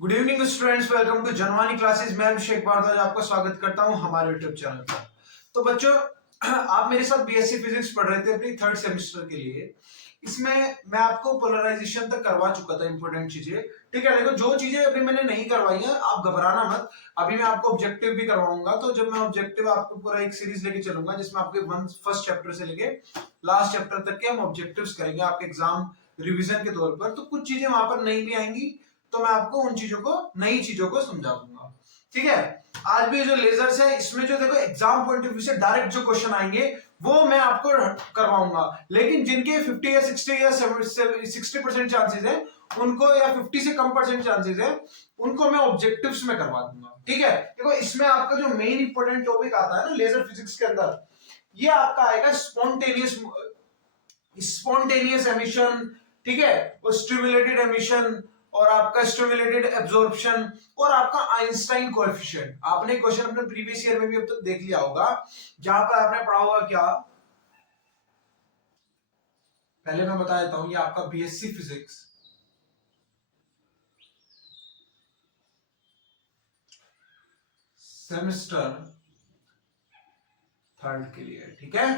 Good evening students, welcome to Janvani classes. मैं अभिषेक भारद्वाज आपका स्वागत करता हूं हमारे यूट्यूब चैनल पर। तो बच्चों, आप मेरे साथ बीएससी फिजिक्स पढ़ रहे थे अपनी थर्ड सेमेस्टर के लिए। इसमें मैं आपको पोलराइजेशन तक करवा चुका था, इंपॉर्टेंट चीजें। ठीक है, देखो जो चीजें अभी मैंने नहीं करवाई है आप घबराना मत। अभी मैं आपको ऑब्जेक्टिव भी करवाऊंगा। तो जब मैं ऑब्जेक्टिव आपको पूरा एक सीरीज लेके चलूंगा जिसमें आपके फर्स्ट चैप्टर से लेके लास्ट चैप्टर तक के हम ऑब्जेक्टिव्स करेंगे आपके एग्जाम रिविजन के तौर पर। तो कुछ चीजें वहां पर नहीं भी आएंगी तो मैं आपको उन चीजों को, नई चीजों को समझा दूंगा। ठीक है, आज भी जो लेजर्स है इसमें जो देखो एग्जाम पॉइंट ऑफ व्यू से डायरेक्ट जो क्वेश्चन आएंगे वो मैं आपको करवाऊंगा। लेकिन जिनके 50 या 60 या 60% चांसेस है उनको, या 50 से कम परसेंट चांसेस है उनको मैं ऑब्जेक्टिव्स में करवा दूंगा। ठीक है, देखो इसमें आपका जो मेन इंपॉर्टेंट टॉपिक आता है ना लेजर फिजिक्स के अंदर, ये आपका आएगा स्पॉन्टेनियस एमिशन। ठीक है, और स्टिमुलेटेड एमिशन, और आपका स्टिमुलेटेड एब्जॉर्प्शन, और आपका आइंस्टाइन कोएफिशिएंट। आपने क्वेश्चन अपने प्रीवियस ईयर में भी अब तक देख लिया होगा, जहां पर आपने पढ़ा होगा क्या, पहले मैं बता देता हूं, ये आपका बीएससी फिजिक्स सेमेस्टर थर्ड के लिए। ठीक है,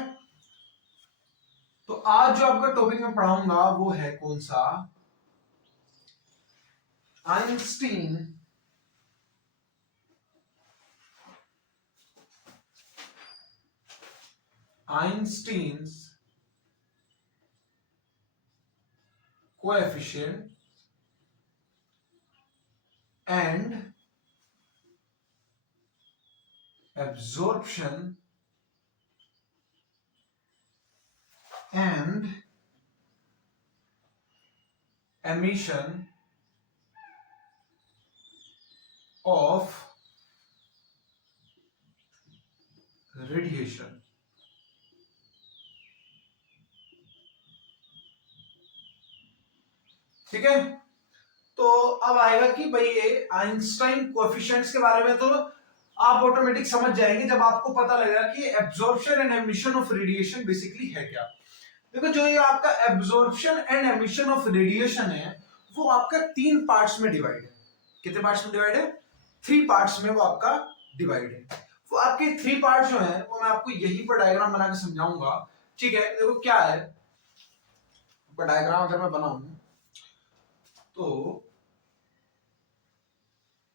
तो आज जो आपका टॉपिक मैं पढ़ाऊंगा वो है कौन सा, Einstein's coefficient and absorption and emission of radiation। ठीक है, तो अब आएगा कि भाई ये आइंस्टाइन कोएफिशिएंट्स के बारे में तो आप ऑटोमेटिक समझ जाएंगे जब आपको पता लगेगा कि absorption and emission of radiation basically है क्या। देखो जो ये आपका absorption and emission of radiation है वो आपका 3 पार्ट्स में डिवाइड है। कितने पार्ट्स में डिवाइड है? 3 पार्ट्स में वो आपका डिवाइड है। वो आपके 3 पार्ट्स जो है वो मैं आपको यहीं पर डायग्राम बना के समझाऊंगा। ठीक है, देखो क्या है डायग्राम, अगर मैं बनाऊं तो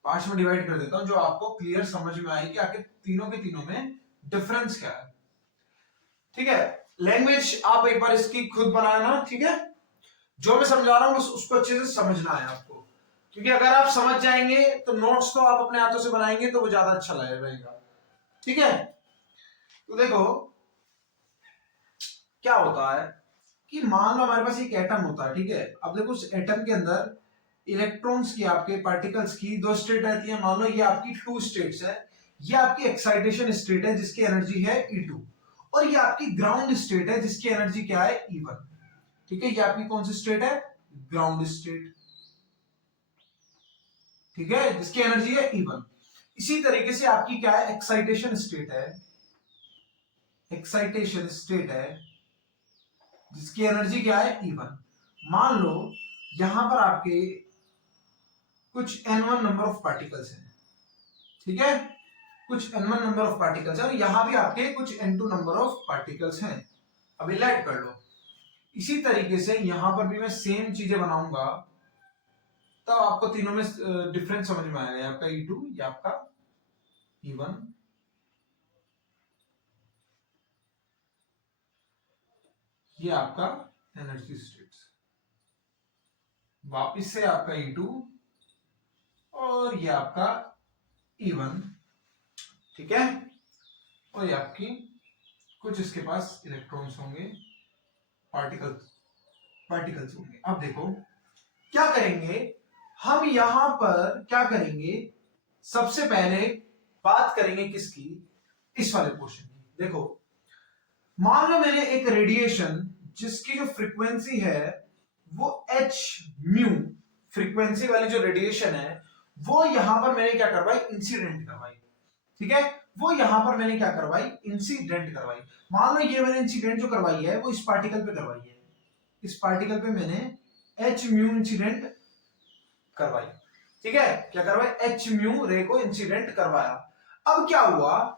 पार्ट्स में डिवाइड कर देता हूं जो आपको क्लियर समझ में आए कि आखिर तीनों के तीनों में डिफरेंस क्या है। ठीक है, लैंग्वेज आप एक बार इसकी खुद बनाना। ठीक है, जो मैं समझा रहा हूं बस उसको अच्छे से समझना है आपको, क्योंकि अगर आप समझ जाएंगे तो नोट्स तो आप अपने हाथों से बनाएंगे तो वो ज्यादा अच्छा लगेगा। ठीक है, तो देखो क्या होता है कि मान लो हमारे पास एक एटम होता है। ठीक है, अब देखो उस एटम के अंदर इलेक्ट्रॉन्स की, आपके पार्टिकल्स की 2 स्टेट रहती है। मान लो ये आपकी 2 स्टेट्स है। ये आपकी एक्साइटेशन स्टेट है जिसकी एनर्जी है E2, और ये आपकी ग्राउंड स्टेट है जिसकी एनर्जी क्या है E1। ठीक है, ये आपकी कौन सी स्टेट है? Ground state. ठीक है, जिसकी एनर्जी है E1। इसी तरीके से आपकी क्या है? एक्साइटेशन स्टेट है, एक्साइटेशन स्टेट है जिसकी एनर्जी क्या है E1। मान लो यहां पर आपके कुछ n1 नंबर ऑफ पार्टिकल्स हैं। ठीक है, कुछ n1 नंबर ऑफ पार्टिकल्स है, और यहां भी आपके कुछ n2 नंबर ऑफ पार्टिकल्स हैं। अभी लेट कर लो। इसी तरीके से यहां पर भी मैं सेम चीजें बनाऊंगा, तब आपको तीनों में डिफरेंस समझ में आएगा। आपका E2, ये आपका E1, ये आपका एनर्जी स्टेट्स, वापिस से आपका E2, और ये आपका E1। ठीक है, और ये आपकी कुछ इसके पास इलेक्ट्रॉन्स होंगे, पार्टिकल्स होंगे। अब देखो क्या करेंगे हम, यहां पर क्या करेंगे, सबसे पहले बात करेंगे किसकी, इस वाले पोर्शन की। देखो मान लो मैंने एक रेडिएशन जिसकी जो फ्रीक्वेंसी है वो h म्यू, फ्रीक्वेंसी वाली जो रेडिएशन है वो यहां पर मैंने क्या करवाई, इंसिडेंट करवाई। ठीक है, वो यहां पर मैंने क्या करवाई, इंसिडेंट करवाई। मान लो ये मैंने इंसिडेंट जो करवाई है वो इस पार्टिकल पे करवाई है। इस पार्टिकल पे मैंने h म्यू इंसिडेंट करवाई। ठीक है, क्या करवाया, एच म्यू रे को इंसिडेंट करवाया। अब क्या हुआ,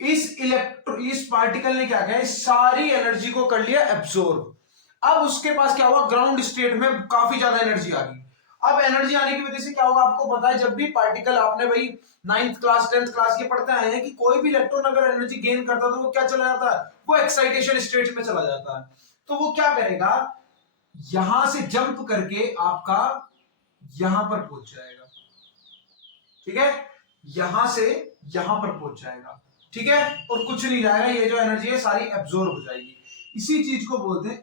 इस पार्टिकल ने क्या किया, सारी एनर्जी को कर लिया एब्जॉर्ब। अब उसके पास क्या हुआ, ग्राउंड स्टेट में काफी ज्यादा एनर्जी आ गई। अब एनर्जी आने की वजह से क्या होगा, आपको पता है जब भी पार्टिकल, आपने भाई 9th क्लास 10th क्लास ये पढ़ते आए हैं कि कोई भी इलेक्ट्रॉन अगर एनर्जी गेन करता है तो वो क्या चला जाता है, वो एक्साइटेशन स्टेट में चला जाता है। तो वो क्या करेगा, यहां से जंप करके आपका यहां पर पहुंच जाएगा। ठीक है, यहां से यहां पर पहुंच जाएगा। ठीक है, और कुछ नहीं जाएगा, ये जो एनर्जी है सारी एब्जॉर्ब हो जाएगी। इसी चीज को बोलते हैं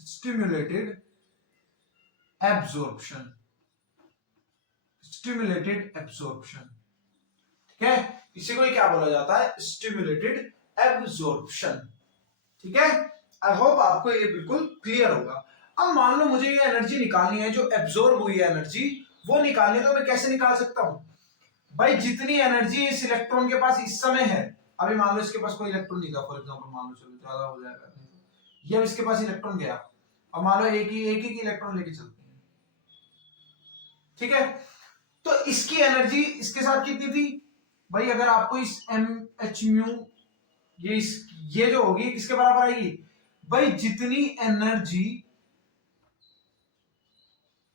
स्टिम्युलेटेड एब्जॉर्प्शन। स्टिम्युलेटेड एब्जॉर्प्शन, ठीक है, इसी को क्या बोला जाता है, स्टिम्युलेटेड एब्जॉर्प्शन। ठीक है, आई होप आपको ये बिल्कुल क्लियर होगा। अब मान लो मुझे ये एनर्जी निकालनी है, जो एब्जॉर्ब हुई है एनर्जी वो निकालनी है, तो मैं कैसे निकाल सकता हूं भाई, जितनी एनर्जी इस इलेक्ट्रॉन के पास इस समय है, अभी मान लो इसके पास कोई इलेक्ट्रॉन नहीं था, फॉर एग्जांपल मान लो, चलो ज्यादा हो जाएगा, ये इसके पास इलेक्ट्रॉन गया, अब मान लो एक ही इलेक्ट्रॉन लेके चलते हैं। ठीक है, तो इसकी एनर्जी इसके साथ कितनी थी भाई, अगर आपको इस एम एच म्यू ये जो होगी किसके बराबर आएगी भाई, जितनी एनर्जी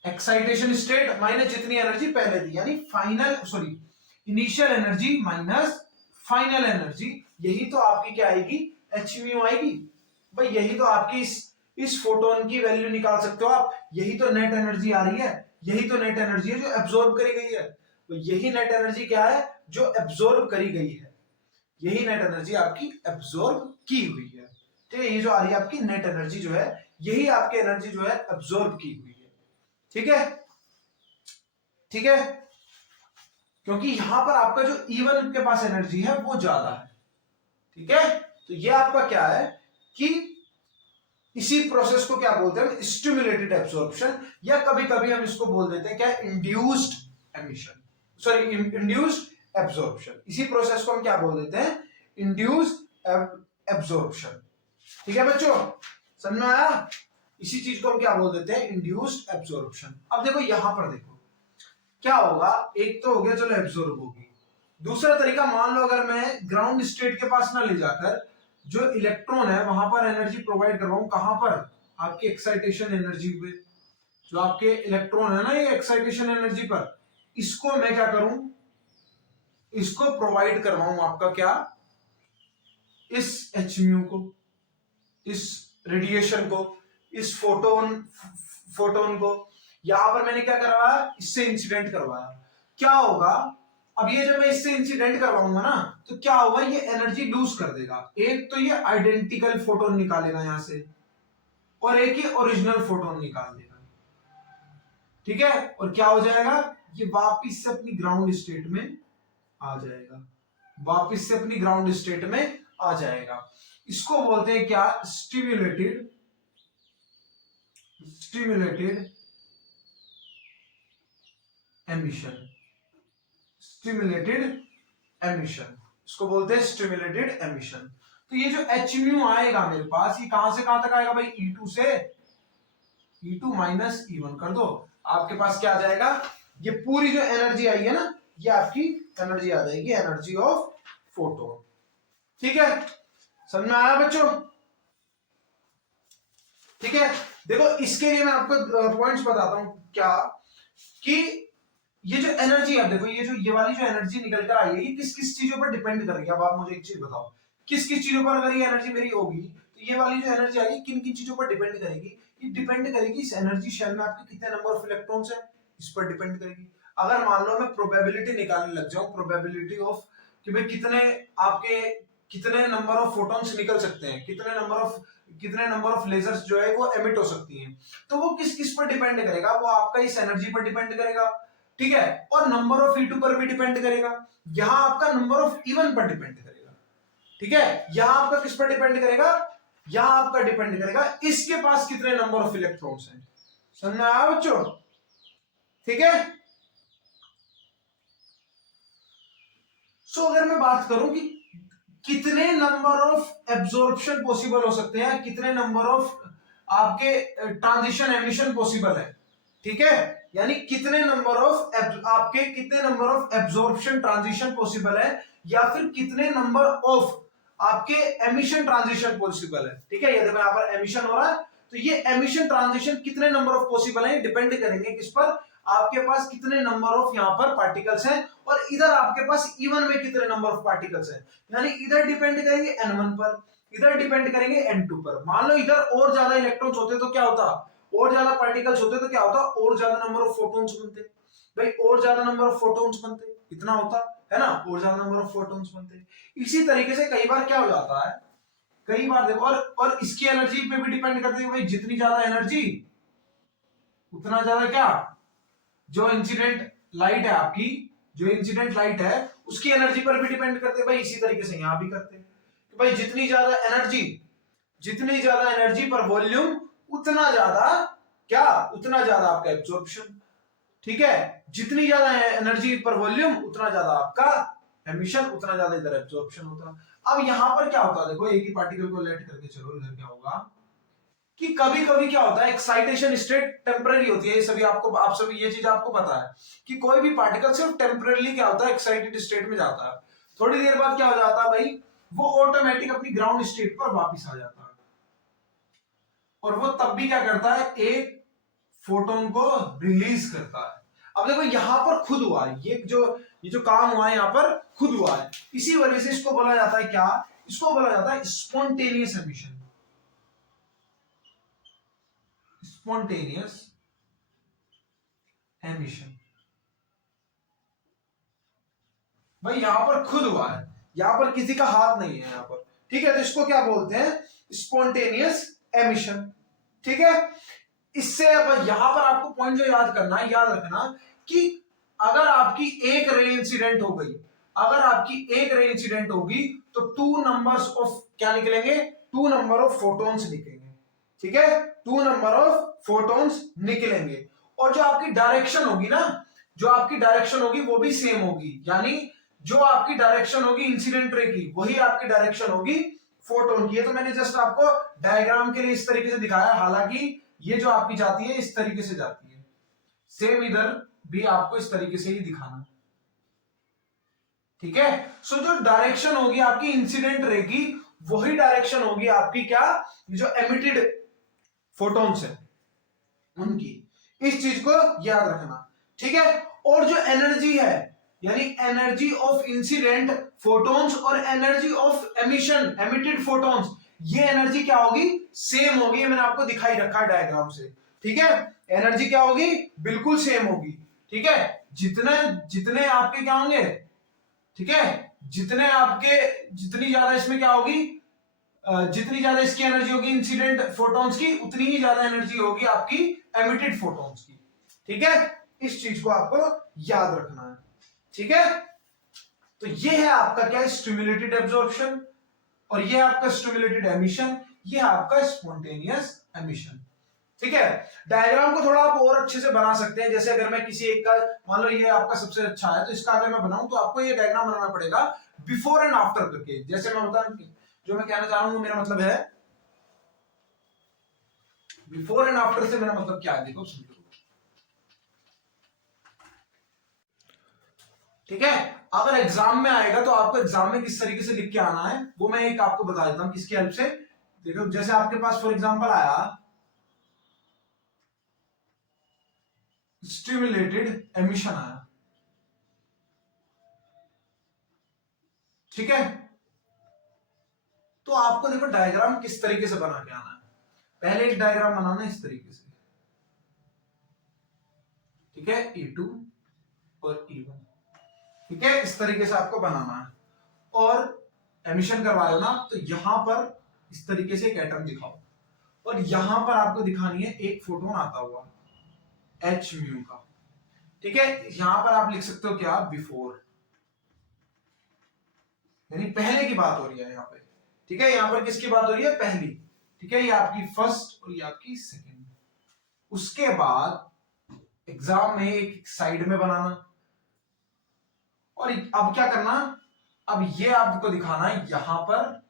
एक्साइटेशन स्टेट माइनस जितनी एनर्जी पहले थी, यानी initial energy minus final energy, यही तो आपकी क्या आएगी, एच म्यू आएगी। भाई यही तो आपकी इस फोटोन की वैल्यू निकाल सकते हो आप, यही तो नेट एनर्जी आ रही है, यही तो नेट एनर्जी है जो एब्जॉर्ब करी गई है। तो यही नेट एनर्जी क्या है, जो एब्जॉर्ब करी गई है, यही नेट एनर्जी आपकी एब्जॉर्ब की हुई है। ठीक है, ये जो आ रही है आपकी नेट एनर्जी जो है, यही आपकी एनर्जी जो है एब्जॉर्ब की हुई है। ठीक है, ठीक है, क्योंकि यहां पर आपका जो E1 के पास एनर्जी है वो ज्यादा है। ठीक है, तो ये आपका क्या है कि इसी प्रोसेस को क्या बोलते हैं, स्टिमुलेटेड एब्सॉर्प्शन, या कभी कभी हम इसको बोल देते हैं क्या, induced emission, sorry induced absorption. इसी प्रोसेस को हम क्या बोल देते हैं, इंड्यूस्ड एब्सॉर्प्शन। ठीक है बच्चों, समझ में आया, इसी चीज को हम क्या बोल देते हैं, इंड्यूस्ड एब्सॉर्प्शन। अब देखो यहां पर देखो क्या होगा, एक तो हो गया चलो एब्सॉर्ब होगी, दूसरा तरीका मान लो अगर मैं ग्राउंड स्टेट के पास ना ले जाकर जो इलेक्ट्रॉन है वहां पर एनर्जी प्रोवाइड करवाऊं, कहां पर, आपकी एक्साइटेशन एनर्जी पे, जो आपके इलेक्ट्रॉन है ना ये एक्साइटेशन एनर्जी पर, इसको मैं क्या करूं, इसको प्रोवाइड करवाऊं आपका क्या, इस एच म्यू को, इस रेडिएशन को, इस फोटोन को, यहां पर मैंने क्या करवाया, इससे इंसिडेंट करवाया। क्या होगा, अब ये जब मैं इससे इंसिडेंट करवाऊंगा ना, तो क्या होगा, ये एनर्जी लूज कर देगा। एक तो ये आइडेंटिकल फोटोन निकालेगा यहां से, और एक ही ओरिजिनल फोटोन निकाल देगा। ठीक है, और क्या हो जाएगा, ये वापिस से अपनी ग्राउंड स्टेट में आ जाएगा, वापिस से अपनी ग्राउंड स्टेट में आ जाएगा। इसको बोलते हैं क्या, स्टिम्युलेटेड एमिशन। स्टिम्युलेटेड एमिशन, इसको बोलते हैं स्टिम्युलेटेड एमिशन। तो ये जो एच म्यू आएगा मेरे पास, ये कहां से कहां तक आएगा भाई, E2 से E2 माइनस E1 कर दो, आपके पास क्या आ जाएगा, ये पूरी जो एनर्जी आई है ना, ये आपकी एनर्जी आ जाएगी, एनर्जी ऑफ फोटोन। ठीक है, समझ में आया बच्चों। ठीक है, देखो इसके लिए मैं आपको पॉइंट्स बताता हूं क्या, कि ये जो एनर्जी है, देखो ये वाली जो एनर्जी निकल कर आई है, ये किस किस चीजों पर डिपेंड करेगी। अब आप मुझे एक चीज बताओ, किस किस चीजों पर अगर ये एनर्जी मेरी होगी, तो ये वाली जो एनर्जी आई है किन किन चीजों पर डिपेंड करेगी, ये डिपेंड करेगी इस एनर्जी शेल में आपके कितने नंबर ऑफ इलेक्ट्रॉन्स है, इस पर डिपेंड करेगी। अगर मान लो मैं प्रोबेबिलिटी निकालने लग जाऊं, प्रोबेबिलिटी ऑफ कि भाई कितने नंबर ऑफ फोटॉन्स निकल सकते हैं, कितने नंबर ऑफ लेजर्स जो है वो एमिट हो सकती हैं, तो वो किस किस पर डिपेंड करेगा, वो आपका इस एनर्जी पर डिपेंड करेगा। ठीक है, और नंबर ऑफ E2 पर भी डिपेंड करेगा, यहां आपका नंबर ऑफ E1 पर डिपेंड करेगा। ठीक है, यहां आपका किस पर डिपेंड करेगा, यहां आपका डिपेंड करेगा इसके पास कितने नंबर ऑफ इलेक्ट्रॉन्स हैं। समझ आया बच्चों। ठीक है, सो अगर मैं बात करूं कि कितने नंबर ऑफ एब्जॉर्प्शन पॉसिबल हो सकते हैं, कितने नंबर ऑफ आपके ट्रांजिशन एमिशन पॉसिबल है, ठीक है, यानी कितने नंबर ऑफ आपके कितने number of absorption transition possible है, या फिर कितने नंबर ऑफ आपके एमिशन ट्रांजिशन पॉसिबल है। ठीक है, ये देखो यहाँ पर एमिशन हो रहा है, तो ये एमिशन ट्रांजिशन कितने नंबर ऑफ पॉसिबल है, डिपेंड करेंगे किस पर, आपके पास कितने नंबर ऑफ यहाँ पर पार्टिकल्स हैं, और इधर आपके पास इवन में कितने नंबर ऑफ पार्टिकल्स हैं। यानी इधर डिपेंड करेंगे n1 पर, इधर डिपेंड करेंगे n2 पर। मान लो इधर और ज्यादा इलेक्ट्रॉन्स होते तो क्या होता, और ज्यादा पार्टिकल्स होते तो क्या होता, और ज्यादा नंबर ऑफ फोटॉन्स बनते भाई, और ज्यादा नंबर ऑफ फोटॉन्स बनते, इतना होता है ना, और ज्यादा नंबर ऑफ फोटॉन्स बनते। इसी तरीके से कई बार क्या हो जाता है, कई बार देखो, और इसकी एनर्जी पे भी डिपेंड करती है भाई, जितनी ज्यादा एनर्जी उतना ज्यादा क्या, जो इंसिडेंट लाइट है आपकी, जो इंसिडेंट लाइट है उसकी एनर्जी पर भी डिपेंड करते हैं भाई। इसी तरीके से यहां भी करते हैं कि भाई जितनी ज्यादा एनर्जी, जितनी ज्यादा एनर्जी पर वॉल्यूम उतना ज्यादा क्या, उतना ज्यादा आपका एब्जॉर्प्शन। ठीक है, जितनी ज्यादा एनर्जी पर वॉल्यूम उतना ज्यादा आपका एमिशन, उतना ज्यादा इधर एब्जॉर्प्शन होता। अब यहां पर क्या होता है, देखो एक ही पार्टिकल को लेट करके चलो, इधर क्या होगा कि कभी कभी क्या होता है, एक्साइटेशन स्टेट टेम्पररी होती है, ये सभी आपको, आप सभी ये चीज आपको पता है कि कोई भी पार्टिकल सिर्फ टेम्पररी क्या होता है, एक्साइटेड स्टेट में जाता है, थोड़ी देर बाद क्या हो जाता है भाई, वो ऑटोमेटिक अपनी ग्राउंड स्टेट पर वापस आ जाता है, और वो तब भी क्या करता है, एक फोटोन को रिलीज करता है। अब देखो यहां पर खुद हुआ है, ये जो काम हुआ है यहां पर खुद हुआ है, इसी वजह से इसको बोला जाता है क्या, इसको बोला जाता है स्पॉन्टेनियस एमिशन, स्पॉन्टेनियस एमिशन। भाई यहां पर खुद हुआ है, यहां पर किसी का हाथ नहीं है यहां पर। ठीक है, तो इसको क्या बोलते हैं, स्पॉन्टेनियस एमिशन। ठीक है, इससे अब यहां पर आपको पॉइंट जो याद करना है, याद रखना कि अगर आपकी एक रे इंसिडेंट हो गई, अगर आपकी एक रे इंसिडेंट होगी तो टू नंबर्स ऑफ क्या निकलेंगे, टू नंबर ऑफ फोटॉन्स निकलेंगे। ठीक है, टू नंबर ऑफ फोटॉन्स निकलेंगे, और जो आपकी डायरेक्शन होगी ना, जो आपकी डायरेक्शन होगी वो भी सेम होगी, यानी जो आपकी डायरेक्शन होगी इंसिडेंट रे की, वही आपकी डायरेक्शन होगी फोटोन की। ये तो मैंने जस्ट आपको डायग्राम के लिए इस तरीके से दिखाया, हालांकि ये जो आपकी जाती है इस तरीके से जाती है, सेम इधर भी आपको इस तरीके से ही दिखाना। ठीक है, सो जो डायरेक्शन होगी आपकी इंसिडेंट रे की, वही डायरेक्शन होगी आपकी क्या, जो एमिटेड फोटॉन्स है उनकी, इस चीज को याद रखना। ठीक है, और जो एनर्जी है, यानी एनर्जी ऑफ इंसिडेंट फोटॉन्स और energy of emission emitted photons, ये एनर्जी क्या होगी, सेम होगी, मैंने आपको दिखाई रखा है डायग्राम से। ठीक है, एनर्जी क्या होगी, बिल्कुल सेम होगी। ठीक है, जितने जितने आपके क्या होंगे, ठीक है, जितने आपके, जितनी ज्यादा इसमें क्या होगी, जितनी ज्यादा इसकी एनर्जी होगी इंसिडेंट फोटॉन्स की, उतनी ही ज्यादा एनर्जी होगी आपकी एमिटेड फोटॉन्स की। ठीक है, इस चीज को आपको याद रखना है। ठीक है, तो ये है आपका क्या, स्टिमुलेटेड एब्जॉर्प्शन, और ये आपका स्टिमुलेटेड एमिशन, ये आपका स्पॉन्टेनियस एमिशन। ठीक है, डायग्राम को थोड़ा आप और अच्छे से बना सकते हैं, जैसे अगर मैं किसी एक का, मान लो ये आपका सबसे अच्छा है, तो इसका अगर मैं बनाऊं तो आपको ये डायग्राम बनाना पड़ेगा बिफोर एंड आफ्टर करके। जैसे मैं बता, जो मैं कहना चाह रहा हूं मेरा मतलब है बिफोर एंड आफ्टर से मेरा मतलब क्या है, देखो समझो। ठीक है, अगर एग्जाम में आएगा तो आपको एग्जाम में किस तरीके से लिख के आना है वो मैं एक आपको बता देता हूं, किसकी हेल्प से। देखो जैसे आपके पास फॉर एग्जांपल आया स्टिमुलेटेड एमिशन आया, ठीक है, तो आपको देखो डायग्राम किस तरीके से बना के आना है। पहले एक डायग्राम बनाना इस तरीके से, ठीक है, E2 और E1, ठीक है, इस तरीके से आपको बनाना है। और एमिशन करवा रहे हो ना, तो यहां पर इस तरीके से एक एटम दिखाओ, और यहां पर आपको दिखानी है एक फोटोन आता हुआ h म्यू का। ठीक है, यहां पर आप लिख सकते हो क्या, बिफोर, यानी पहले की बात हो रही है यहाँ पे। ठीक है, यहां पर किसकी बात हो रही है, पहली। ठीक है, ये आपकी फर्स्ट और ये आपकी सेकेंड। उसके बाद एग्जाम में एक साइड में बनाना, और अब क्या करना, अब ये आपको दिखाना है यहां पर,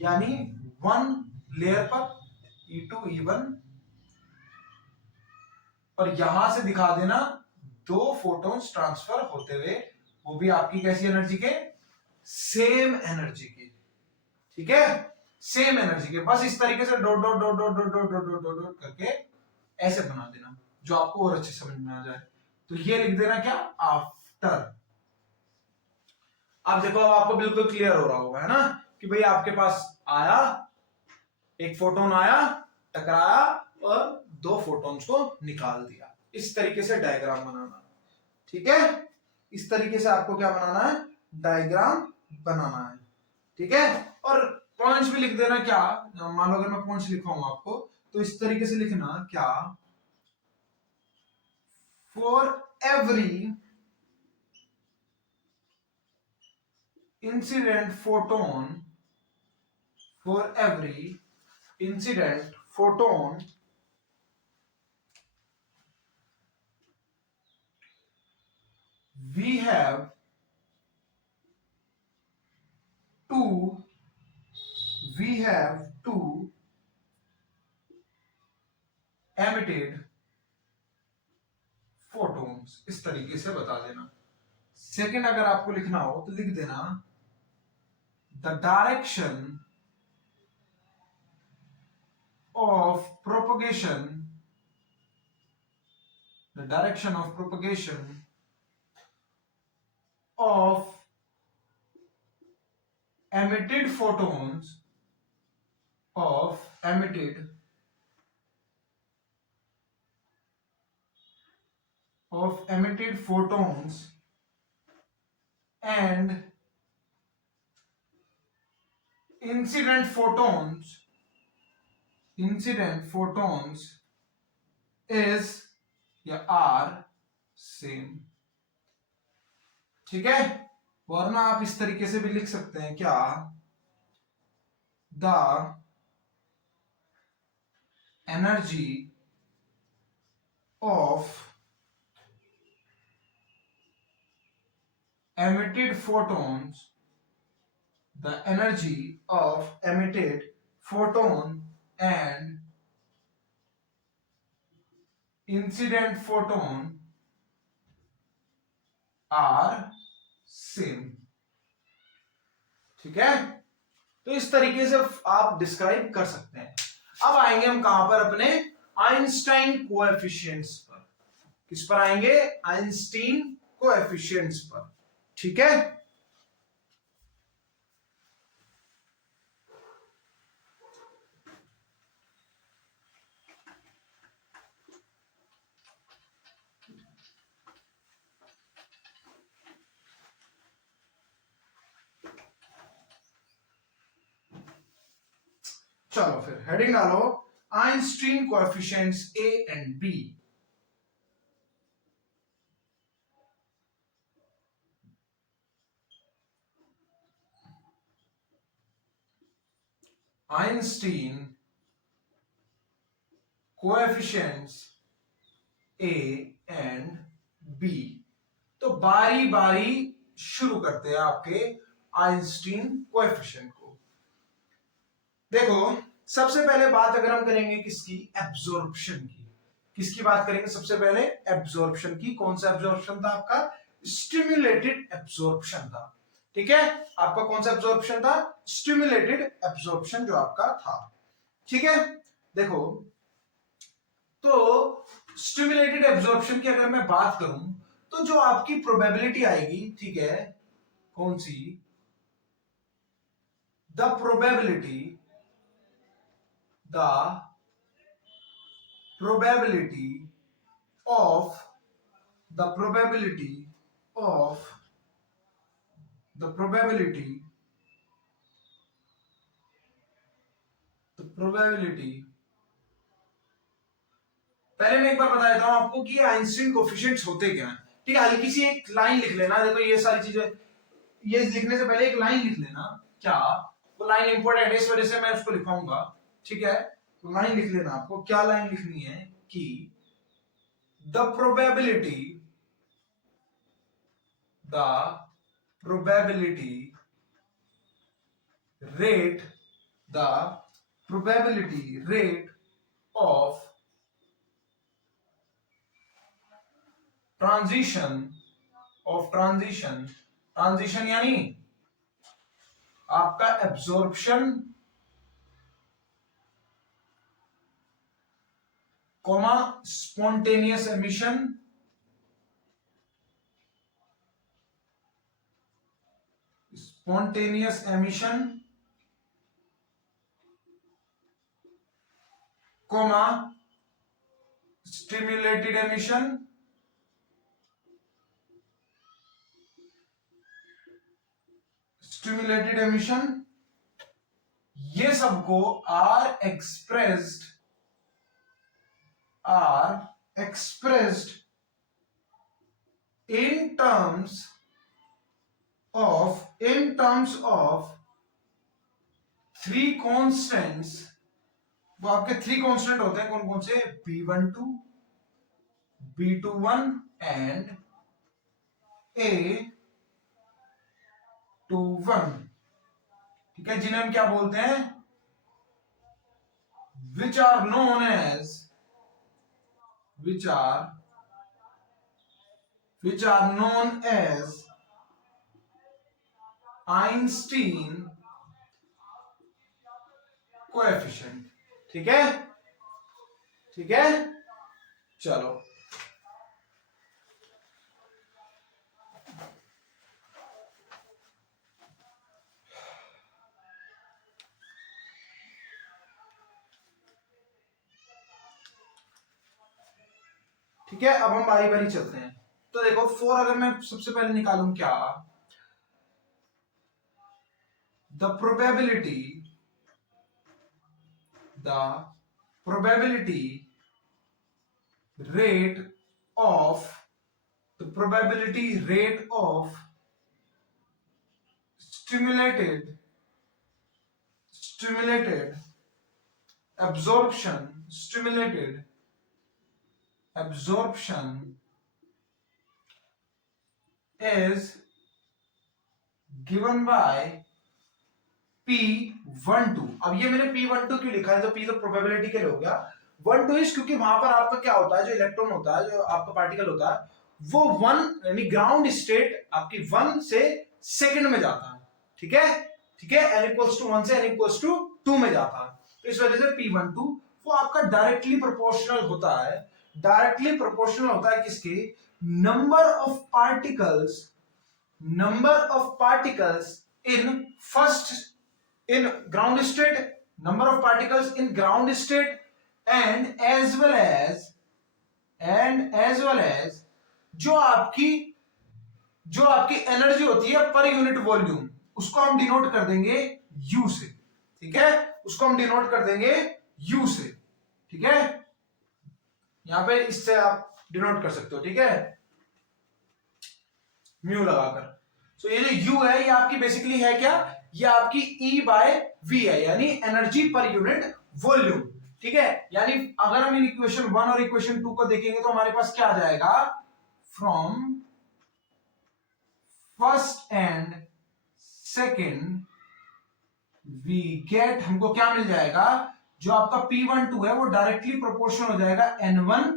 यानी वन लेयर पर E2 E1, और यहां से दिखा देना दो फोटॉन्स ट्रांसफर होते हुए, वो भी आपकी कैसी एनर्जी के, सेम एनर्जी के, ठीक है, सेम एनर्जी के। बस इस तरीके से dot dot dot dot dot dot dot dot dot करके ऐसे बना देना, जो आपको और अच्छे समझ में आ जाए। तो ये लिख देना क्या, आफ्टर। आप देखो अब आपको बिल्कुल क्लियर हो रहा होगा, है ना, कि भाई आपके पास आया, एक फोटोन आया, टकराया और दो फोटॉन्स को निकाल दिया। इस तरीके से डायग्राम बनाना, ठीक है, इस तरीके से आपको क्या बनाना है, डायग्राम बनाना है, ठीक है। और पॉइंट्स भी लिख देना, क्या मान लो अगर मैं पॉइंट्स लिखाऊंगा आपको, तो इस तरीके से लिखना, क्या, for every incident photon, for every incident photon we have two emitted photons, इस तरीके से बता देना। सेकंड अगर आपको लिखना हो तो लिख देना the direction of propagation, the direction of propagation of emitted photons, of emitted photons and incident photons is या are same, ठीक है। वरना आप इस तरीके से भी लिख सकते हैं, क्या, the energy of emitted photons, the energy of emitted photon and incident photon are same, ठीक है। तो इस तरीके से आप डिस्क्राइब कर सकते हैं। अब आएंगे हम कहां पर, अपने आइंस्टाइन कोएफिशिएंट्स पर। किस पर आएंगे, आइंस्टीन कोएफिशिएंट्स पर, ठीक है। चलो फिर हेडिंग डालो, Einstein coefficients A and B. Einstein coefficients A and B. तो बारी बारी शुरू करते हैं आपके आइंस्टीन कोएफिशिएंट को। देखो सबसे पहले बात अगर हम करेंगे किसकी, एब्जॉर्प्शन की। किसकी बात करेंगे सबसे पहले, एब्जॉर्प्शन की। कौन सा एब्जॉर्प्शन था आपका, स्टिमुलेटेड एब्जॉर्प्शन था, ठीक है। आपका कौन सा एब्जॉर्प्शन था, स्टिमुलेटेड एब्जॉर्प्शन जो आपका था, ठीक है। देखो तो स्टिमुलेटेड एब्जॉर्प्शन की अगर मैं बात करूं तो जो आपकी प्रोबेबिलिटी आएगी, ठीक है, कौन सी, the probability of the probability पहले मैं एक बार बता देता हूं आपको कि आइंस्टीन कोएफिशिएंट्स होते क्या हैं, ठीक है। हल्की सी एक लाइन लिख लेना, देखो ये सारी चीजें, ये लिखने से पहले एक लाइन लिख लेना, क्या, वो लाइन इंपॉर्टेंट है इस वजह से मैं उसको लिखाऊंगा, ठीक है। तो लाइन लिख लेना, आपको क्या लाइन लिखनी है कि the probability rate of transition यानी आपका absorption comma spontaneous emission comma stimulated emission ये सबको are expressed in terms of three constants. वो आपके थ्री कॉन्स्टेंट होते हैं, कौन कौन से? B12, B21 एंड A21, ठीक है, जिन्हें हम क्या बोलते हैं? which are known as Einstein coefficient. ठीक है, चलो ठीक है, अब हम बारी बारी चलते हैं। तो देखो 4 अगर मैं सबसे पहले निकालूं क्या, the probability rate of stimulated absorption is given by P12। अब ये मैंने P12 क्यों लिखा है? तो P तो प्रोबेबिलिटी के लिए हो गया, 12 इज क्योंकि वहां पर आपका क्या होता है, जो इलेक्ट्रॉन होता है, जो आपका पार्टिकल होता है, वो 1 यानी ग्राउंड स्टेट आपकी 1 से सेकंड में जाता है। ठीक है, n इक्वल्स टू 1 से n इक्वल्स टू 2 में जाता है। तो इस वजह से P12 वो आपका डायरेक्टली प्रोपोर्शनल होता है किसके? Number of particles in ground state, number of particles in ground state, and as well as जो आपकी एनर्जी होती है पर यूनिट वॉल्यूम, उसको हम डिनोट कर देंगे U से। ठीक है, उसको हम डिनोट कर देंगे U से। ठीक है, यहां पे इससे आप डिनोट कर सकते हो। ठीक है, म्यू लगाकर। सो ये जो U है ये आपकी बेसिकली है क्या? ये आपकी E/V है, यानी एनर्जी पर यूनिट वॉल्यूम। ठीक है, यानी अगर हम इक्वेशन 1 और इक्वेशन 2 को देखेंगे तो हमारे पास क्या आ जाएगा? From first and second we get, हमको क्या मिल जाएगा? जो आपका P12 है वो डायरेक्टली प्रोपोर्शनल हो जाएगा N1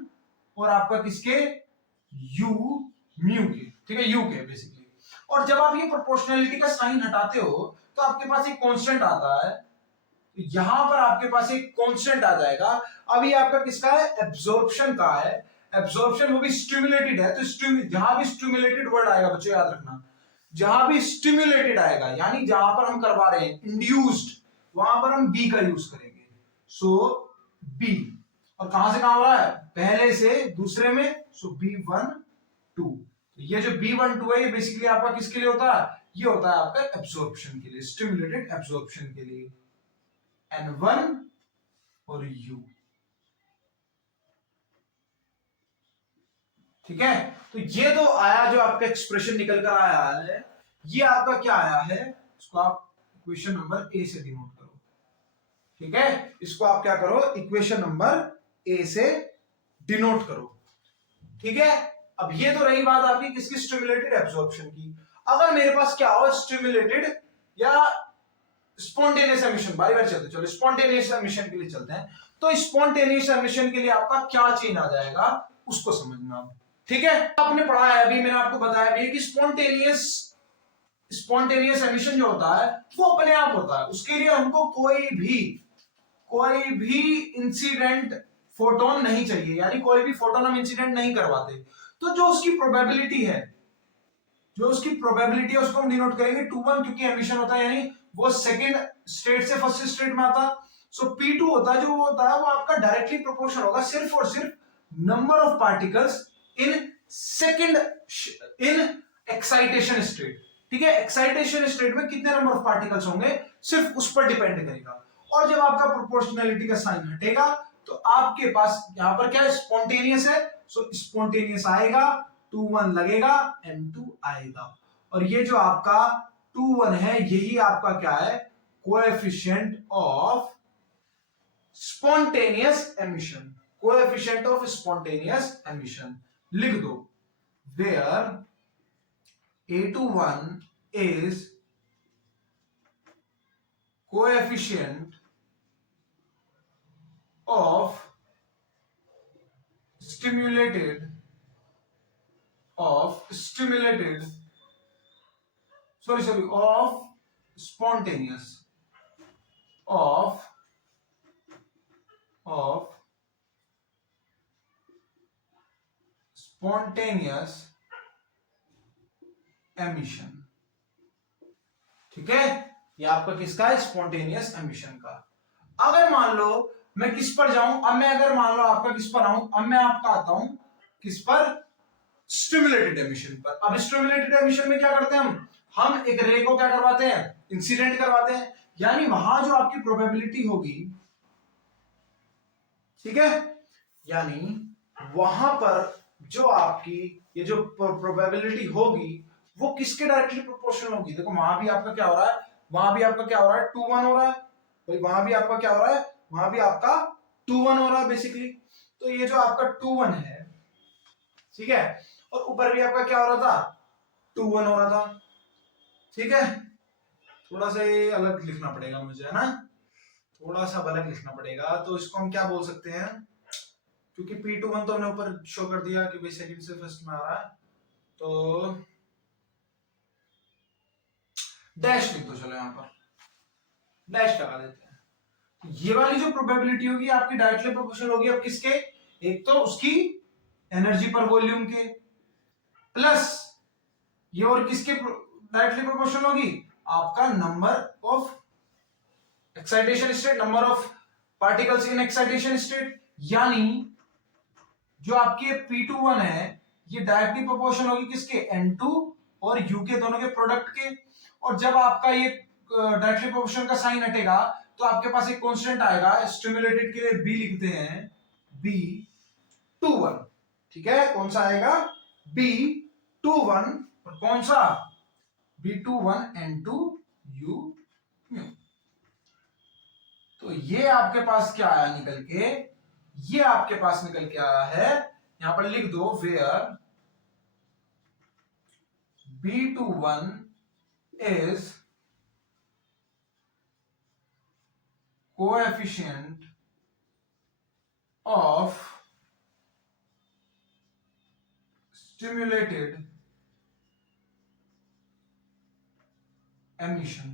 और आपका किसके? U म्यू के। ठीक है, U के बेसिकली। और जब आप ये प्रोपोर्शनलिटी का साइन हटाते हो तो आपके पास एक कांस्टेंट आता है, यहां पर आपके पास एक कांस्टेंट आ जाएगा। अब ये आपका किसका है? एब्जॉर्प्शन का है। एब्जॉर्प्शन वो भी स्टिमुलेटेड है, तो जहां भी स्टिमुलेटेड वर्ड आएगा बच्चों याद रखना, जहां भी स्टिमुलेटेड आएगा यानी जहां पर हम करवा रहे हैं इंड्यूस्ड, वहां पर हम बी का यूज करेंगे। सो बी, और कहां से कहां हो रहा है? पहले से दूसरे में, सो B12। ये जो B12 है ये बेसिकली आपका किसके लिए होता है? ये होता है आपका एब्जॉर्प्शन के लिए, स्टिमुलेटेड एब्जॉर्प्शन के लिए, N1 और U। ठीक है, तो ये तो आया, जो आपका एक्सप्रेशन निकल कर आया है, ये आपका क्या आया है? इसको आप इक्वेशन नंबर ए से डिनोट करो। ठीक है, इसको आप क्या करो? इक्वेशन नंबर ए से डिनोट करो। ठीक है, अब ये तो रही बात आपकी किसकी? स्टिमुलेटेड एब्जॉर्प्शन की। अगर मेरे पास क्या हो? स्टिमुलेटेड या स्पॉन्टेनियस एमिशन, बारी बारी चलते, चलो स्पॉन्टेनियस एमिशन के लिए चलते हैं। तो स्पॉन्टेनियस एमिशन के लिए आपका क्या चेन आ जाएगा उसको समझना। ठीक है, आपने पढ़ा है अभी, मैंने आपको बताया भी कि स्पॉन्टेनियस एमिशन जो होता है वो अपने आप होता है, उसके लिए हमको कोई भी इंसिडेंट फोटोन नहीं चाहिए, यानी कोई भी फोटोन हम इंसिडेंट नहीं करवाते। तो जो उसकी प्रोबेबिलिटी है उसको हम डिनोट करेंगे 2-1, क्योंकि एमिशन होता है यानी वो सेकंड स्टेट से फर्स्ट स्टेट में आता। सो P2 होता है, जो वो होता है वो आपका डायरेक्टली प्रोपोर्शनल होगा सिर्फ और सिर्फ number of particles in excitation state. ठीक है, एक्साइटेशन स्टेट में कितने नंबर ऑफ पार्टिकल्स होंगे सिर्फ उस पर डिपेंड करेगा। और जब आपका प्रोपोर्शनैलिटी का साइन हटेगा तो आपके पास यहां पर क्या स्पॉन्टेनियस है, सो स्पॉन्टेनियस आएगा, 2-1 लगेगा, M2 आएगा। और ये जो आपका 2-1 है यही आपका क्या है, coefficient of spontaneous emission. Coefficient of spontaneous emission लिख दो, where A21 is coefficient of stimulated of spontaneous emission. ठीक है, ये आपका किसका है, स्पॉन्टेनियस एमिशन का। अगर मान लो मैं किस पर जाऊं, अब मैं अगर मान लो आपका किस पर आऊं, अब मैं आपका आता हूं किस पर, स्टिमुलेटेड एमिशन पर। अब स्टिमुलेटेड एमिशन में क्या करते हैं हम एक रे को क्या करवाते हैं, इंसिडेंट करवाते हैं, यानी वहां जो आपकी प्रोबेबिलिटी होगी, ठीक है, यानी वहां पर जो आपकी ये जो प्रोबेबिलिटी होगी वो किसके डायरेक्टली प्रोपोर्शनल होगी। देखो वहां भी आपका क्या हो रहा है, 2-1 हो रहा है भाई, वहां भी आपका क्या हो रहा है, वहां भी आपका 2-1 हो रहा है बेसिकली। तो ये जो आपका 2-1 है, ठीक है, और ऊपर भी आपका क्या हो रहा था, 2-1 हो रहा था। ठीक है, थोड़ा सा अलग लिखना पड़ेगा मुझे, है ना, थोड़ा सा अलग लिखना पड़ेगा। तो इसको हम क्या बोल सकते हैं, क्योंकि P21 तो हमने ऊपर शो कर दिया कि भाई सेकंड से फर्स्ट में आ रहा है, तो डैश लिख दो, चलो यहां पर डैश लगा देते हैं। ये वाली जो प्रोबेबिलिटी होगी आपकी डायरेक्टली प्रोपोर्शनल होगी अब किसके, एक तो उसकी एनर्जी पर वॉल्यूम के, प्लस ये और किसके डायरेक्टली प्रोपोर्शनल होगी, आपका number of excitation state, number of particles in excitation state. यानी जो आपकी P21 है ये डायरेक्टली प्रोपोर्शनल होगी किसके, N2 और U के दोनों के प्रोडक्ट के। और जब आपका ये डायरेक्टली प्रोपोर्शनल का साइन हटेगा तो आपके पास एक कांस्टेंट आएगा, स्टिमुलेटेड के लिए B लिखते हैं, B21। ठीक है, कौन सा आएगा, B21, और कौन सा, B21 N2 U। तो ये आपके पास क्या आया निकल के, ये आपके पास निकल के आया है, यहां पर लिख दो, where B21 is coefficient of stimulated emission,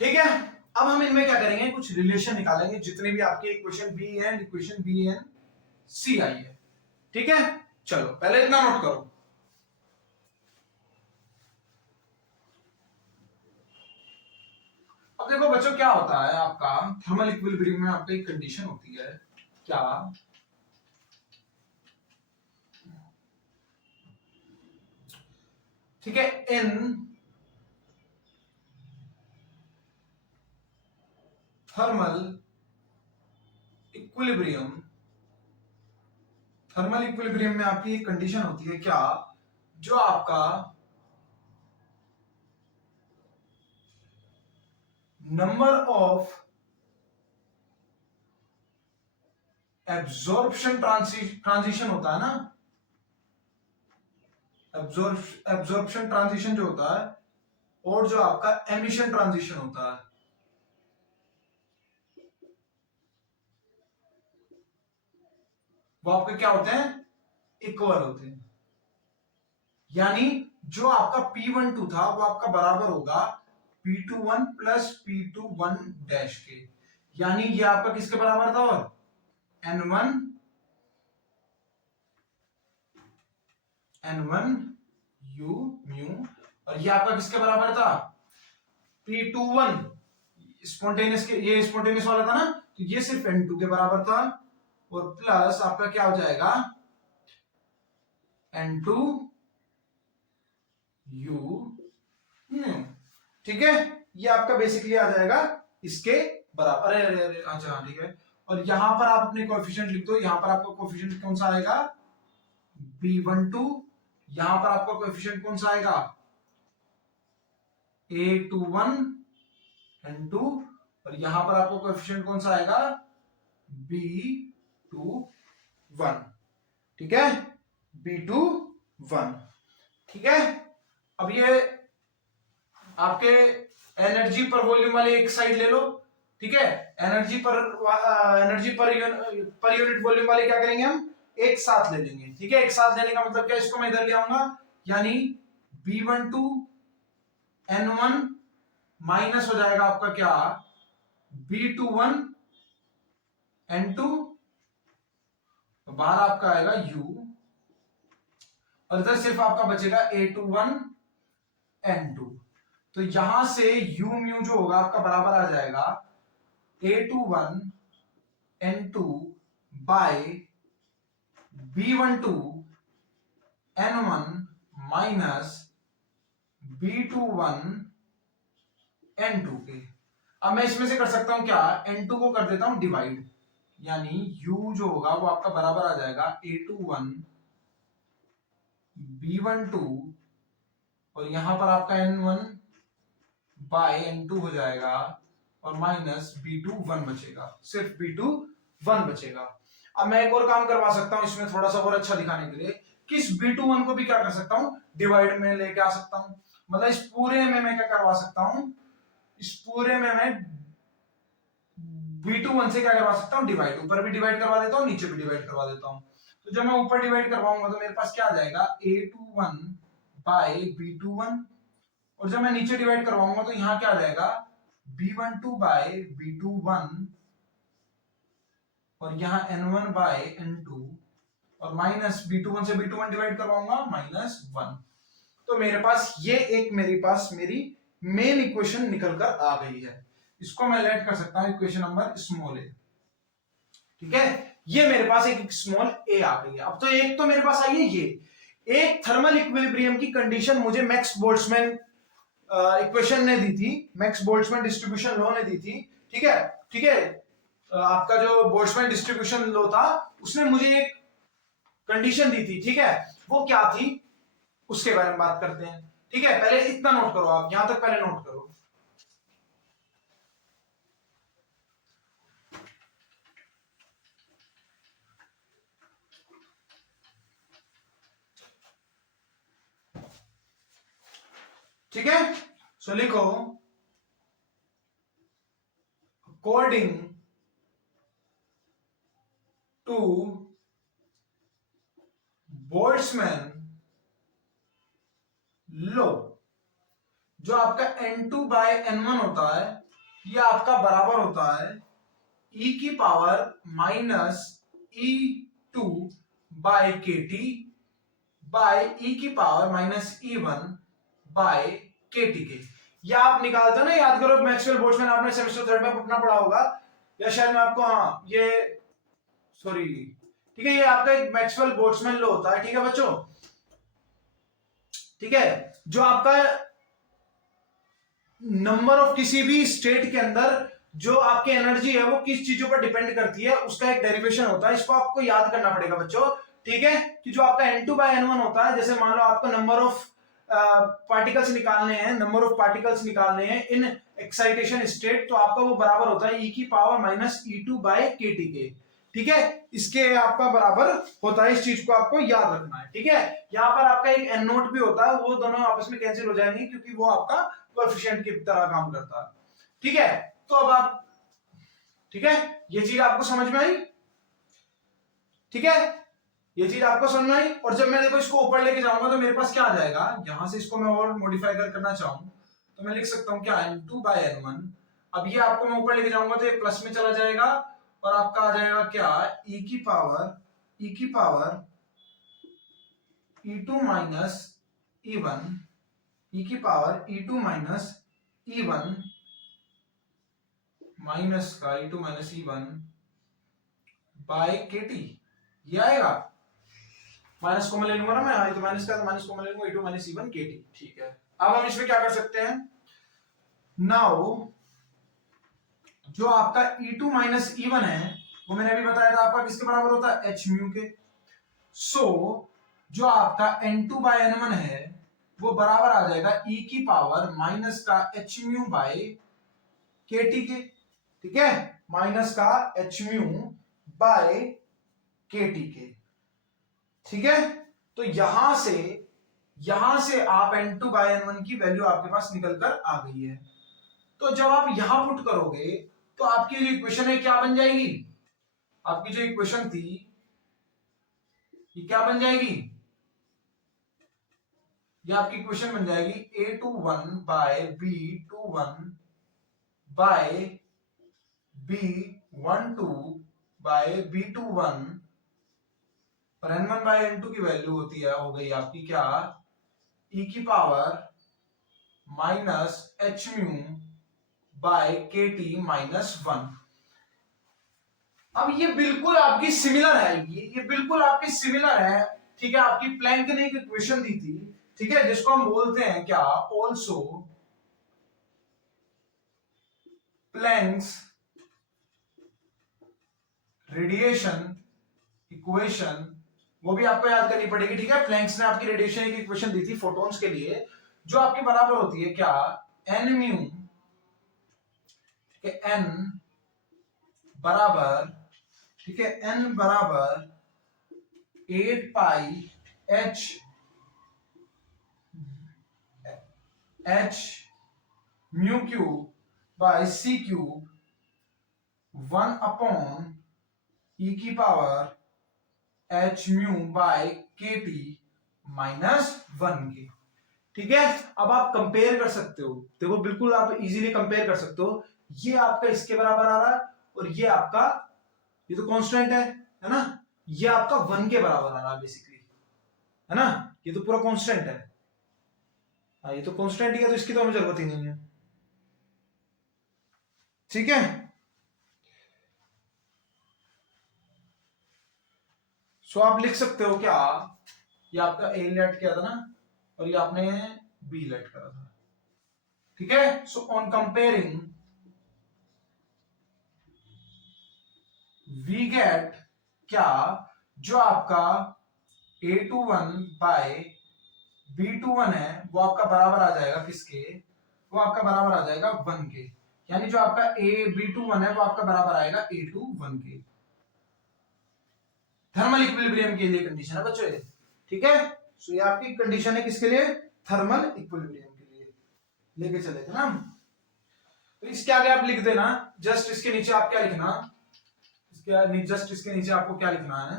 ठीक है। अब हम इनमें क्या करेंगे, कुछ रिलेशन निकालेंगे, जितने भी आपके इक्वेशन बी एन सी आई है। ठीक है, चलो पहले इतना नोट करो। अब देखो बच्चों क्या होता है, आपका थर्मल इक्विलिब्रियम में आपका एक कंडीशन होती है, क्या, ठीक है, इन थर्मल इक्विलिब्रियम में आपकी एक कंडीशन होती है, क्या, जो आपका नंबर ऑफ एब्जॉर्प्शन ट्रांजिशन होता है ना, एब्जॉर्प्शन ट्रांजिशन जो होता है, और जो आपका एमिशन ट्रांजिशन होता है, वो आपके क्या होते हैं, इक्वल होते हैं। यानी जो आपका P12 था वो आपका बराबर होगा P21 प्लस P21 डैश के। यानी ये आपका किसके बराबर था, और N1 U म्यू, और ये आपका किसके बराबर था, P21 स्पॉन्टेनियस के, ये स्पॉन्टेनियस वाला था ना, तो ये सिर्फ N2 के बराबर था, और प्लस आपका क्या हो जाएगा N2 U म्यू। ठीक है, ये आपका बेसिकली आ जाएगा इसके बराबर। अरे अरे अरे अच्छा ठीक है, और यहां पर आप अपने कोएफिशिएंट लिख दो। यहां पर आपका कोएफिशिएंट कौन सा आएगा, B12। यहां पर आपका कोएफिशिएंट कौन सा आएगा, A21 N2, और यहां पर आपको कोएफिशिएंट कौन सा आएगा, B21। ठीक है, B21। ठीक है, अब ये आपके एनर्जी पर वॉल्यूम वाले एक साइड ले लो। ठीक है, एनर्जी पर यूनिट वॉल्यूम वाले क्या करेंगे, हम एक साथ ले लेंगे। ठीक है, एक साथ लेने का मतलब क्या, इसको मैं इधर ले आऊंगा, यानी B12 N1 माइनस हो जाएगा आपका क्या, B21 N2, बाहर आपका आएगा U, और इधर सिर्फ आपका बचेगा A21 N2। तो यहां से U म्यू जो होगा आपका बराबर आ जाएगा A21 N2 bye B12 N1 minus B21 N2 के। अब मैं इसमें से कर सकता हूं क्या, N2 को कर देता हूं डिवाइड, यानी U जो होगा वो आपका बराबर आ जाएगा A21 B12, और यहां पर आपका N1 बाय N2 हो जाएगा, और माइनस B21 बचेगा, सिर्फ B21 बचेगा। अब मैं एक और काम करवा सकता हूं इसमें थोड़ा सा और अच्छा दिखाने के लिए, कि इस B21 को भी क्या कर सकता हूं, डिवाइड में लेके आ सकता हूं। मतलब इस पूरे में मैं क्या करवा सकता हूं, इस पूरे में मैं B21 से क्या करवा सकता हूं, डिवाइड। ऊपर भी डिवाइड करवा देता हूं, नीचे भी डिवाइड करवा देता हूं। तो जब मैं ऊपर डिवाइड करवाऊंगा तो मेरे पास क्या आ जाएगा, A21 बाय B21, और जब मैं नीचे डिवाइड करवाऊंगा तो यहां क्या आ जाएगा, B12 बाय B21, और यहां N1 बाय N2, और माइनस B21 से B21 डिवाइड करवाऊंगा -1। तो मेरे पास ये एक मेरी मेन इक्वेशन निकल कर आ गई है। इसको मैं लेट कर सकता हूं इक्वेशन नंबर स्मॉल ए। ठीक है, ये मेरे पास एक स्मॉल ए आ गई है। अब तो एक तो मेरे पास आई है, ये एक थर्मल इक्विलिब्रियम की कंडीशन मुझे मैक्स बोल्ट्जमैन इक्वेशन ने दी थी, मैक्स बोल्ट्जमैन डिस्ट्रीब्यूशन लॉ ने दी थी। ठीक है, ठीक है, आपका जो बोल्ट्जमैन डिस्ट्रीब्यूशन लॉ था उसने मुझे एक कंडीशन दी थी। ठीक है, वो क्या थी उसके बारे में बात करते हैं। ठीक है, पहले इतना नोट करो, आप यहां तक पहले नोट करो। ठीक है, सो लिखो, अकॉर्डिंग टू बोल्ट्जमैन लॉ, जो आपका N2 बाय N1 होता है ये आपका बराबर होता है e की power minus E2 by KT by e की power minus E1 by KT के। या आप निकालते हो ना, याद करो मैक्सवेल बोल्ट्जमैन आपने सेमेस्टर थर्ड में अपना पढ़ा होगा, या शायद मैं आपको, हाँ ये सॉरी, ठीक है, ये आपका एक मैक्सवेल बोल्ट्जमैन लॉ होता है। ठीक है बच्चों, ठीक है, जो आपका नंबर ऑफ किसी भी स्टेट के अंदर जो आपकी एनर्जी है वो किस चीजों पर डिपेंड करती है उसका एक डेरिवेशन होता है। इसको आपको याद करना पड़ेगा बच्चों। ठीक है, कि जो आपका N2 बाय N1 होता है, जैसे मान लो आपको नंबर ऑफ पार्टिकल्स निकालने हैं, नंबर ऑफ पार्टिकल्स निकालने हैं इन एक्साइटेशन स्टेट, तो आपका वो बराबर होता है e की power minus E2 by KT के। ठीक है, इसके आपका बराबर होता है, इस चीज को आपको याद रखना है। ठीक है, यहाँ पर आपका एक N नोट भी होता है, वो दोनों आपस में कैंसिल हो जाएंगे क्योंकि वो आपका कोएफिशिएंट की तरह काम करता है। ठीक है, तो अब आप, ठीक है, ये चीज आपको समझ में आई। ठीक है, ये चीज आपको समझ में आई। और जब मैं देखो इसको ऊपर लेके जाऊंगा तो मेरे पास क्या आ जाएगा, यहां से इसको मैं और मॉडिफाई करना चाहूँ तो मैं लिख सकता हूँ क्या, n2/n1। अब ये आपको मैं ऊपर लेके जाऊंगा तो ये प्लस में चला जाएगा और आपका आ जाएगा क्या, e की power e2 minus e1, e2 minus e1 minus का e2 minus e1 by kt। ये आएगा, माइनस को मैं ले लूंगा ना, मैं तो माइनस का, तो माइनस को मैं ले लूंगा e2 माइनस e1 kt। ठीक है, अब हम इसमें क्या कर सकते हैं, नाउ जो आपका e2 माइनस e1 है वो मैंने अभी बताया था आपका किसके बराबर होता है, h म्यू के। सो जो आपका n2/n1 है वो बराबर आ जाएगा e की पावर माइनस का h म्यू बाय kt के। ठीक है, माइनस का h म्यू बाय kt के। ठीक है, तो यहां से आप n2/n1 की वैल्यू आपके पास निकल कर आ गई है। तो जब आप यहां पुट करोगे तो आपकी जो इक्वेशन है क्या बन जाएगी, आपकी जो इक्वेशन थी ये क्या बन जाएगी, ये आपकी इक्वेशन बन जाएगी a21 bye b21 bye b12 bye b21 और n1 बाय n2 की वैल्यू होती है, हो गई आपकी क्या, e की power minus h mu by kt minus 1। अब ये बिल्कुल आपकी सिमिलर है, ये बिल्कुल आपकी सिमिलर है। ठीक है, आपकी प्लैंक ने एक इक्वेशन दी थी, ठीक है, जिसको हम बोलते हैं क्या, ऑल्सो प्लैंक्स रेडिएशन इक्वेशन, वो भी आपको याद करनी पड़ेगी। ठीक है, प्लैंक्स ने आपकी रेडिएशन की इक्वेशन दी थी फोटॉन्स के लिए, जो आपके बराबर होती है क्या, एन म्यू, ठीक है, एन बराबर, ठीक है, एन बराबर 8 पाई h mu cube by c cube 1 upon e की power h mu by kt minus 1 के। ठीक है, अब आप कंपेयर कर सकते हो, देखो बिल्कुल आप इजीली कंपेयर कर सकते हो, ये आपका इसके बराबर आ रहा है और ये आपका, ये तो कांस्टेंट है ना, ये आपका 1 के बराबर आ रहा है बेसिकली, है ना, ये तो पूरा कांस्टेंट है। हाँ, ये तो कांस्टेंट ही है तो इसकी तो हमें जरूरत ही नहीं है। ठीक है, सो आप लिख सकते हो क्या, ये आपका ए लेट किया था ना और ये आपने बी लेट करा था। ठीक है, so on comparing we get क्या, जो आपका a21 बाय b21 है वो आपका बराबर आ जाएगा किसके, वो आपका बराबर आ जाएगा 1 के, यानी जो आपका a b21 है वो आपका बराबर आएगा a21 के। थर्मल इक्विलिब्रियम के लिए कंडीशन है बच्चों ये। ठीक है, सो ये आपकी कंडीशन है किसके लिए, थर्मल इक्विलिब्रियम के लिए लेके चले थे ना हम। तो इसके आगे आप लिख देना, जस्ट इसके नीचे आप क्या लिखना, जस्ट इसके नीचे आपको क्या लिखना है,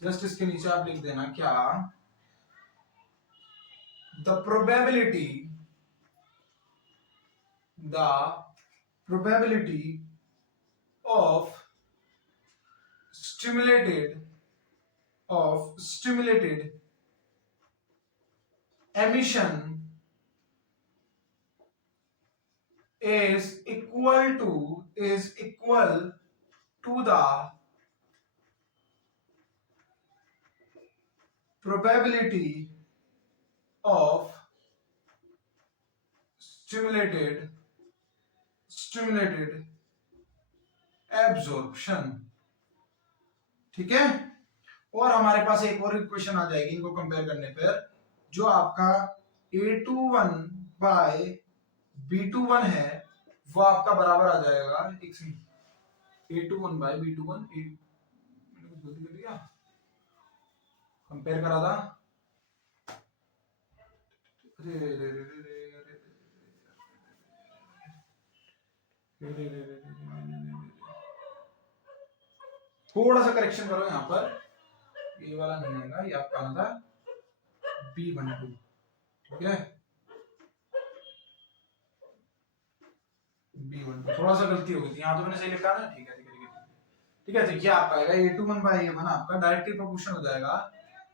जस्ट इसके नीचे आप लिख देना क्या, the probability of stimulated emission is equal to the probability of stimulated absorption। ठीक है, और हमारे पास एक और इक्वेशन आ जाएगी इनको कंपेयर करने पर, जो आपका a21 बाय b21 है वो आपका बराबर आ जाएगा, a21 बाय b21, गलती कर दिया, कंपेयर करा था, अरे रे रे रे रे रे रे रे रे रे रे रे रे रे रे रे रे। थोड़ा सा करेक्शन करो यहाँ पर, ये वाला नहीं आएगा, ये आपका आना था B12, ठीक है, B12, थोड़ा सा गलती हो गई थी यहाँ, तो मैंने सही लिखा ना, ठीक है ठीक है ठीक है ठीक है। तो ये आपका आएगा A21/A1 आपका डायरेक्टली प्रोपोर्शनल हो जाएगा।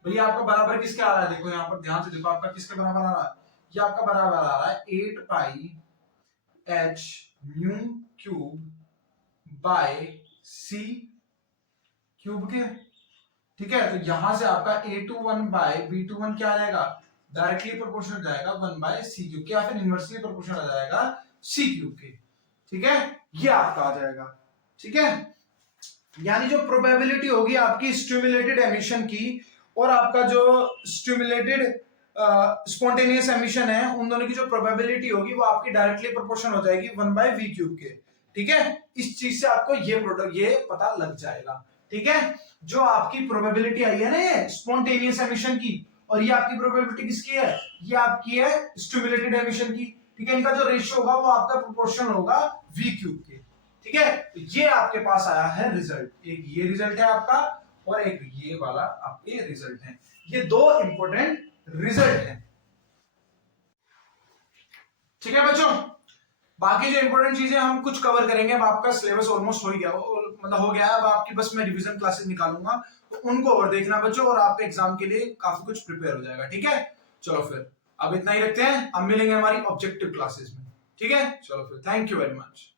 भैया आपका बराबर किसके आ रहा है, देखो यहाँ पर ध्यान से देखो, आपका किसके बराबर आ रहा है, ये आपका बराबर आ रहा है 8πh mu cube by c cube के, ठीक है। तो यहां से आपका A21/B21 क्या आ जाएगा, डायरेक्टली प्रोपोर्शनल जाएगा 1/c क्यूब के, या फिर इनवर्सली प्रोपोर्शनल आ जाएगा c क्यूब के, ठीक है, ये आपका आ जाएगा, ठीक है। यानी जो प्रोबेबिलिटी होगी आपकी स्टिमुलेटेड एमिशन की और आपका जो स्टिमुलेटेड स्पॉन्टेनियस एमिशन है, उन दोनों की जो प्रोबेबिलिटी होगी वो आपकी डायरेक्टली प्रोपोर्शनल हो जाएगी 1/v क्यूब के, ठीक है। इस चीज से आपको ये पता लग जाएगा, ठीक है। जो आपकी प्रोबेबिलिटी आई है ना ये स्पॉन्टेनियस एमिशन की, और ये आपकी प्रोबेबिलिटी किसकी है, ये आपकी है स्टिमुलेटेड एमिशन की, ठीक है। इनका जो रेशियो होगा वो आपका प्रोपोर्शनल होगा v क्यूब के, ठीक है। तो ये आपके पास आया है रिजल्ट, एक ये रिजल्ट है आपका और एक ये वाला आपके रिजल्ट है, ये दो इंपॉर्टेंट रिजल्ट है, ठीक है बच्चों। बाकी जो इंपॉर्टेंट चीजें हम कुछ कवर करेंगे, अब आपका सिलेबस ऑलमोस्ट हो ही गया, मतलब हो गया है, अब आपकी बस मैं रिवीजन क्लासेस निकालूंगा, तो उनको और देखना बच्चों, और आपके एग्जाम के लिए काफी कुछ प्रिपेयर हो जाएगा, ठीक है। चलो फिर अब इतना ही रखते हैं, अब मिलेंगे हमारी ऑब्जेक्टिव क्लासेस में, ठीक है। चलो फिर, थैंक यू वेरी मच।